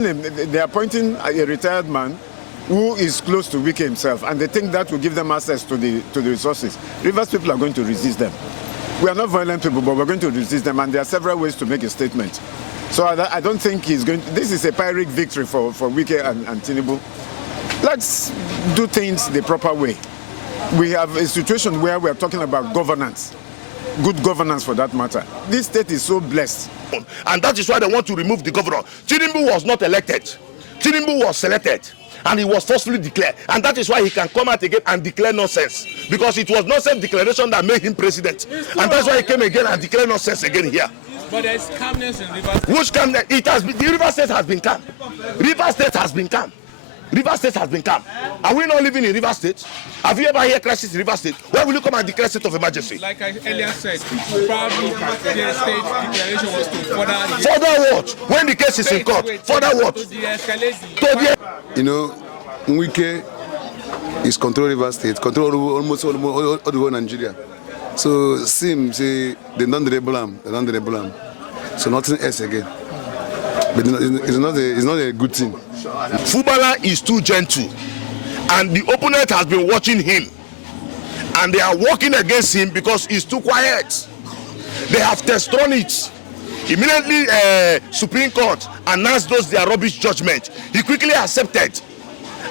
They're appointing a retired man who is close to Wike himself, and they think that will give them access to the resources. Rivers people are going to resist them. We are not violent people, but we're going to resist them, and there are several ways to make a statement. So I don't think he's going to, this is a Pyrrhic victory for Wike and tinubu. Let's do things the proper way. We have a situation where we're talking about governance, good governance for that matter. This state is so blessed. And that is why they want to remove the governor. Tinubu was not elected. Tinubu was selected. And he was forcefully declared. And that is why he can come out again and declare nonsense. Because it was nonsense declaration that made him president. And that's why he came again and declared nonsense again here. But there is calmness in Rivers State. Which calmness? It has been, the Rivers State has been calm. Rivers State has been calm. Rivers State has been calm. Are we not living in Rivers State? Have you ever heard crisis in Rivers State? Where will you come and declare state of emergency? Like I earlier said, probably the state declaration was to further... Further what? When the case is in court, further what? To de-escalate. You know, Wike is control Rivers State, control almost all the whole Nigeria. So seems they don't blame, So nothing else again. But it's not a good thing. Fubara is too gentle, and the opponent has been watching him, and they are working against him because he's too quiet. They have tested it. Immediately, Supreme Court announced their rubbish judgment. He quickly accepted,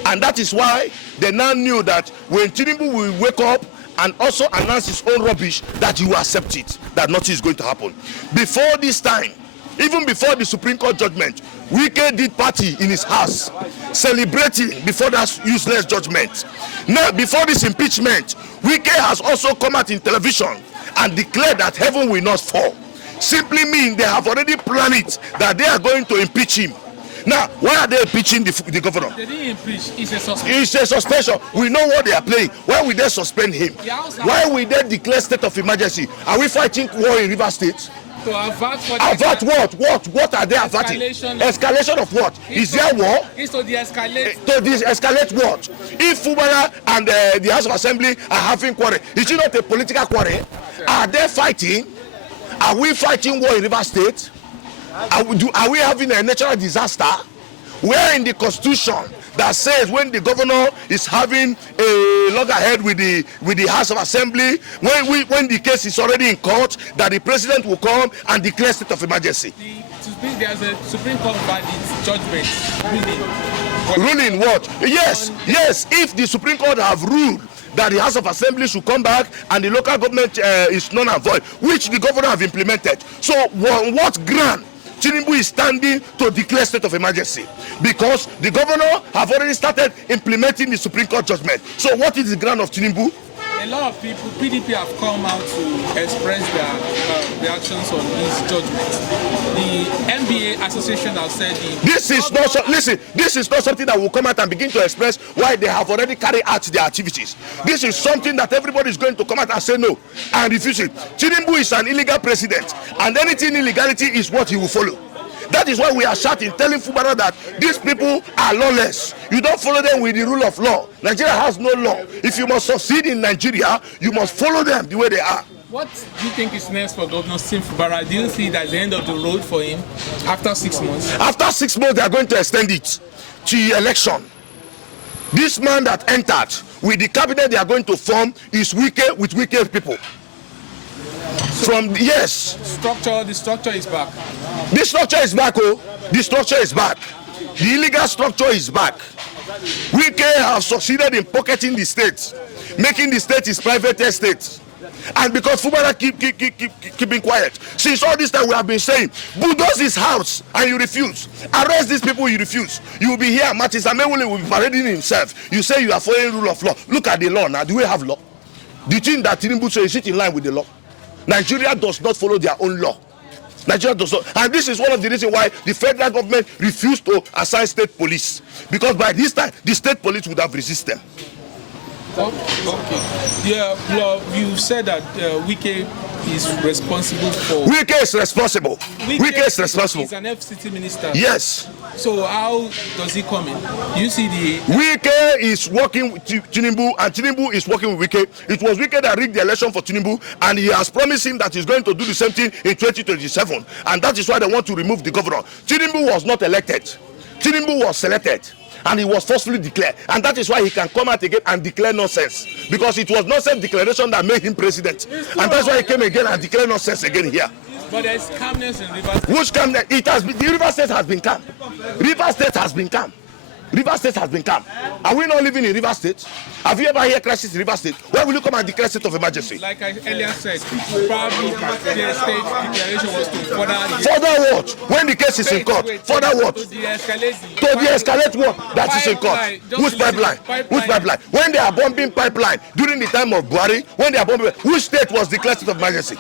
and that is why they now knew that when Tinubu will wake up and also announce his own rubbish, that he will accept it, that nothing is going to happen. Before this time, even before the Supreme Court judgment, Wike did party in his house, celebrating before that useless judgment. Now, before this impeachment, Wike has also come out in television and declared that heaven will not fall. Simply mean they have already planned it, that they are going to impeach him. Now, why are they impeaching the governor? They didn't impeach, it's a suspension. It's a suspension. We know what they are playing. Why will they suspend him? Why will they declare state of emergency? Are we fighting war in Rivers State? To avert what? What are they averting? Escalation of what? Is there war? It's to de-escalate. To de-escalate what? If Fubara and the House of Assembly are having quarrel, is it not a political quarrel? Are they fighting? Are we fighting war in Rivers State? Are we having a natural disaster? Where in the Constitution that says when the governor is having a loggerhead with the House of Assembly, when the case is already in court, that the president will come and declare state of emergency? There's a Supreme Court verdict judgment ruling what? Yes. If the Supreme Court have ruled that the House of Assembly should come back and the local government is null and void, which the governor have implemented. So what ground Tinubu is standing to declare state of emergency? Because the governor have already started implementing the Supreme Court judgment. So what is the ground of Tinubu? A lot of people, PDP, have come out to express their reactions on his judgment. The NBA Association has said this is not something that will come out and begin to express why they have already carried out their activities. This is something that everybody is going to come out and say no and refuse it. Tinubu is an illegal president, and anything illegality is what he will follow. That is why we are shouting, telling Fubara that these people are lawless. You don't follow them with the rule of law. Nigeria has no law. If you must succeed in Nigeria, you must follow them the way they are. What do you think is next for Governor Sim Fubara? Do you see that's the end of the road for him after 6 months? After 6 months, they are going to extend it to election. This man that entered with the cabinet they are going to form is Wike with Wike people. The structure is back. The structure is back, oh. The structure is back. The illegal structure is back. Wike have succeeded in pocketing the state, making the state his private estate. And because Fubara keeping quiet, since all this time we have been saying, bulldoze his house, and you refuse. Arrest these people, you refuse. You will be here, Martins Amewule will be parading himself. You say you are following rule of law. Look at the law now. Do we have law? The thing that Tinubu says, is it in line with the law? Nigeria does not follow their own law. Nigeria does not. And this is one of the reasons why the federal government refused to assign state police. Because by this time, the state police would have resisted them. Okay. Yeah, well, you said that Wike is responsible for... Wike is responsible. Wike is responsible. He's an FCT minister. Yes. So how does he come in? You see the... Wike is working with Tinubu, and Tinubu is working with Wike. It was Wike that rigged the election for Tinubu, and he has promised him that he's going to do the same thing in 2027. And that is why they want to remove the governor. Tinubu was not elected. Tinubu was selected and he was forcefully declared, and that is why he can come out again and declare nonsense, because it was nonsense declaration that made him president, and that's why he came again and declared nonsense again here. But there is calmness in Rivers State. Which calmness? It has been, the River State has been calm. River State has been calm. River State has been calm. Are we not living in River State? Have you ever heard crisis in River State? Where will you come and declare state of emergency? Like I earlier said, probably the state declaration was to further what? When the case is in court, further what? To de-escalate To de-escalate what? That is in court. Which pipeline? Which pipeline? When they are bombing pipeline during the time of Buhari, when they are bombing, which state was declared state of emergency?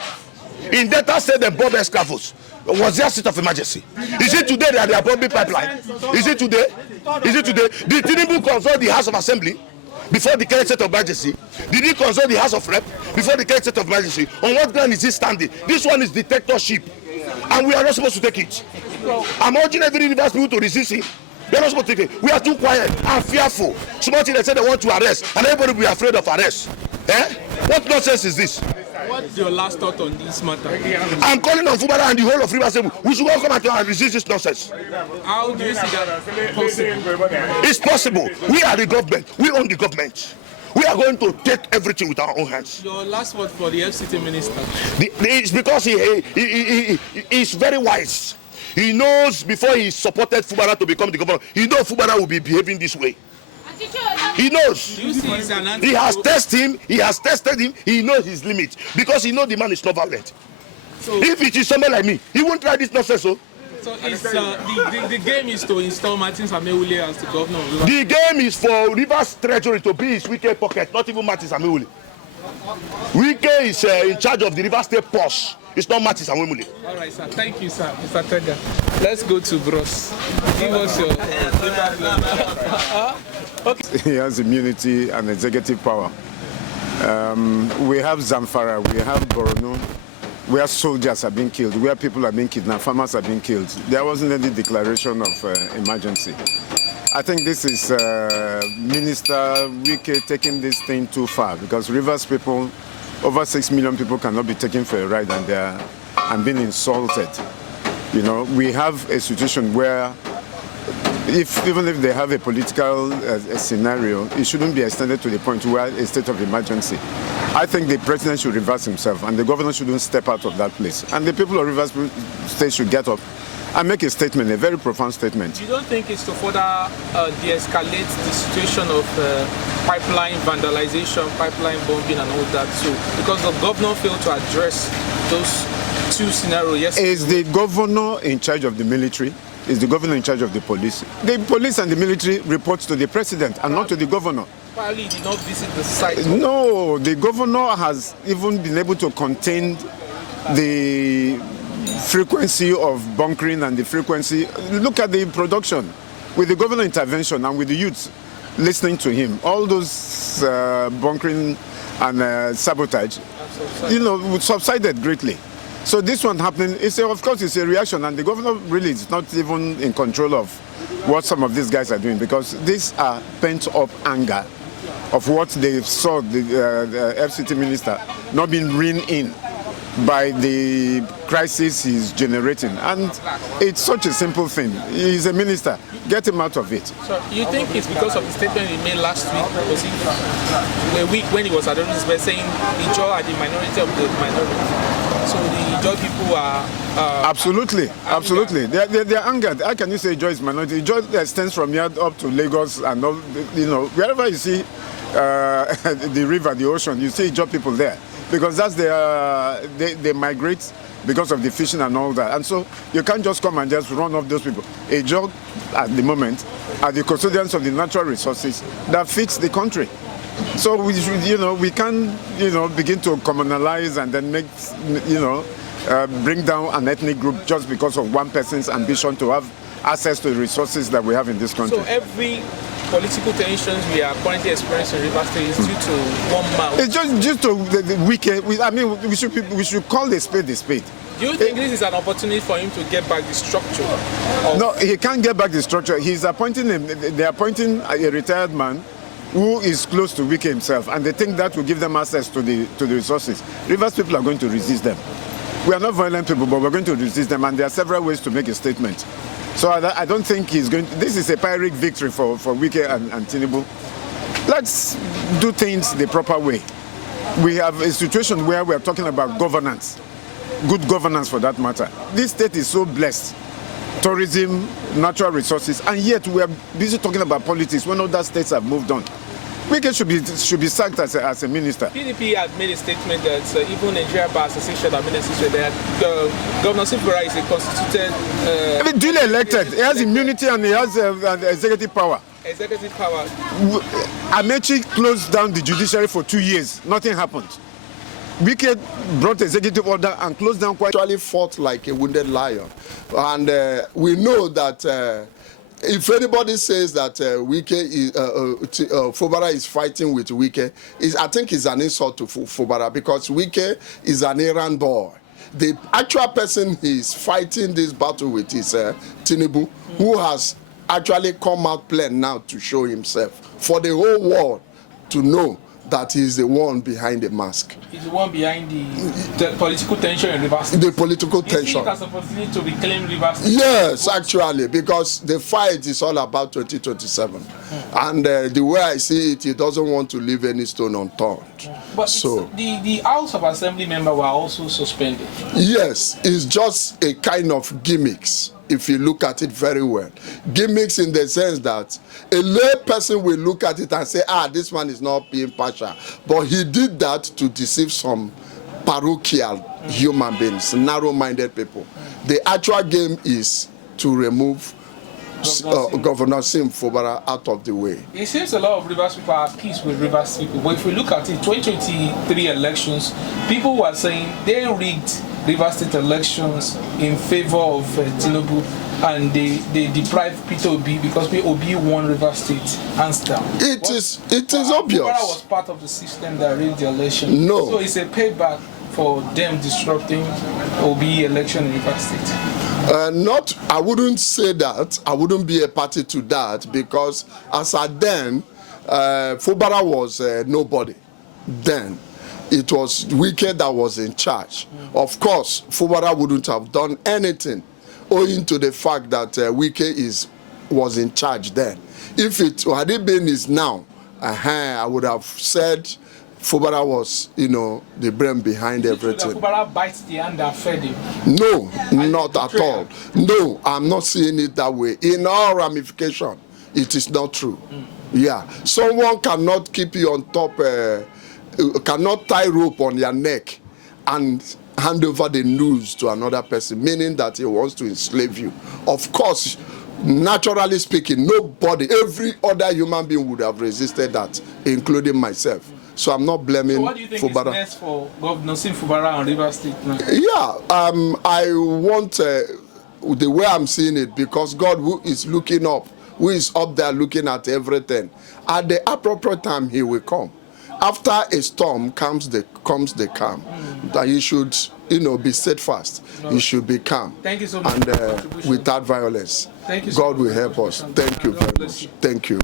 In Delta State, they bomb escravos. Was there state of emergency? Is it today that they are bombing pipeline? Is it today? Is it today? Did Tinubu consult the House of Assembly before declaring state of emergency? Did he consult the House of Rep before declaring state of emergency? On what ground is he standing? This one is dictatorship, and we are not supposed to take it. I'm urging every Rivers people to resist him. We are not supposed to take it. We are too quiet and fearful. Small thing they say they want to arrest, and everybody will be afraid of arrest. Eh? What nonsense is this? What's your last thought on this matter? I'm calling on Fubara and the whole of Rivers State. We should all come out and resist this nonsense. How do you see that possible? It's possible. We are the government. We own the government. We are going to take everything with our own hands. Your last word for the FCT minister? It's because he's very wise. He knows before he supported Fubara to become the governor, he knows Fubara will be behaving this way. He knows. He has tested him. He has tested him. He knows his limit, because he knows the man is not violent. So, if it is someone like me, he won't try this nonsense. So it's, the game is to install Martins Ameule as the governor of Rivers. The game is for Rivers Treasury to be his wike pocket, not even Martins Ameule. Wike is in charge of the Rivers State purse. It's not Martins Ameule. All right, sir. Thank you, sir. Mr. Tega. Let's go to Bros. Give us your... Okay. He has immunity and executive power. We have Zamfara, we have Borno, where soldiers are being killed, where people are being kidnapped, farmers are being killed. There wasn't any declaration of emergency. I think this is Minister Wike taking this thing too far, because Rivers people, over 6 million people cannot be taken for a ride, and they are being insulted. You know, we have a situation where even if they have a political scenario, it shouldn't be extended to the point where a state of emergency. I think the president should reverse himself, and the governor shouldn't step out of that place. And the people of Rivers State should get up and make a statement, a very profound statement. You don't think it's to further de-escalate the situation of pipeline vandalization, pipeline bombing and all that too? Because the governor failed to address those two scenarios yesterday. Is the governor in charge of the military? Is the governor in charge of the police? The police and the military reports to the president and not to the governor. Probably did not visit the site. No, the governor has even been able to contain the frequency of bunkering and the frequency. Look at the production. With the governor intervention and with the youths listening to him, all those bunkering and sabotage, subsided greatly. So this one happening, of course it's a reaction, and the governor really is not even in control of what some of these guys are doing, because these are pent-up anger of what they saw the FCT minister not being reined in by the crisis he's generating. And it's such a simple thing. He's a minister. Get him out of it. So you think it's because of the statement he made last week? Was it a week when he was addressing his best, saying the Ijaw are the minority of the minority? So the Ijaw people are... Absolutely. They're angered. How can you say Ijaw is minority? Ijaw extends from here up to Lagos and all, wherever you see the river, the ocean, you see Ijaw people there. Because that's they migrate because of the fishing and all that. And so you can't just come and just run off those people. Ijaw, at the moment, are the custodians of the natural resources that fix the country. So we can, begin to communalize and then make, bring down an ethnic group just because of one person's ambition to have access to the resources that we have in this country. So every political tensions we are currently experiencing in Rivers State is due to one man. It's just to the weekend. We should call the spade a spade. Do you think this is an opportunity for him to get back the structure? No, he can't get back the structure. They're appointing a retired man who is close to Wike himself, and they think that will give them access to the resources. Rivers people are going to resist them. We are not violent people, but we're going to resist them, and there are several ways to make a statement. So I don't think he's going to, this is a Pyrrhic victory for Wike and Tinubu. Let's do things the proper way. We have a situation where we are talking about governance, good governance for that matter. This state is so blessed, tourism, natural resources, and yet we are busy talking about politics when other states have moved on. Wike should be sacked as a minister. PDP had made a statement that even Nigeria Bar Association had made a statement that Governor Sifura is a constituted... I mean, duly elected. He has immunity and he has executive power. Executive power. Amechi closed down the judiciary for 2 years. Nothing happened. Wike brought executive order and closed down quite... Actually fought like a wounded lion. And we know that if anybody says that Wike is, Fubara is fighting with Wike, I think it's an insult to Fubara, because Wike is an errand boy. The actual person he's fighting this battle with is Tinubu, who has actually come out plain now to show himself for the whole world to know that he's the one behind the mask. He's the one behind the political tension in Rivers State. The political tension. He has an opportunity to reclaim Rivers State. Yes, actually, because the fight is all about 2027. And the way I see it, he doesn't want to leave any stone unturned. But so the House of Assembly members were also suspended. Yes, it's just a kind of gimmicks, if you look at it very well. Gimmicks in the sense that a lay person will look at it and say, this man is not being partial. But he did that to deceive some parochial human beings, narrow-minded people. The actual game is to remove Governor Sim Fubara out of the way. It seems a lot of Rivers people are at peace with Rivers people. But if we look at it, 2023 elections, people were saying they rigged Rivers State elections in favor of Tinubu, and they deprived Peter Obi because Obi won Rivers State hands down. It is obvious. Fubara was part of the system that rigged the election. No. So it's a payback for them disrupting Obi election in Rivers State. I wouldn't say that. I wouldn't be a party to that, because as at then, Fubara was nobody. Then it was Wike that was in charge. Of course, Fubara wouldn't have done anything owing to the fact that Wike was in charge then. If it had it been is now, I would have said Fubara was, the brain behind everything. Fubara bites the hand that fed him. No, not at all. No, I'm not seeing it that way. In all ramification, it is not true. Yeah, someone cannot keep you on top, cannot tie rope on your neck and hand over the news to another person, meaning that he wants to enslave you. Of course, naturally speaking, nobody, every other human being would have resisted that, including myself. So I'm not blaming Fubara. So what do you think is next for Governor Sim Fubara and Rivers State now? Yeah, I want, the way I'm seeing it, because God who is looking up, who is up there looking at everything, at the appropriate time he will come. After a storm comes the calm. That he should, be steadfast. He should be calm. Thank you so much. And without violence. Thank you so God will help us. Thank you very much. Thank you.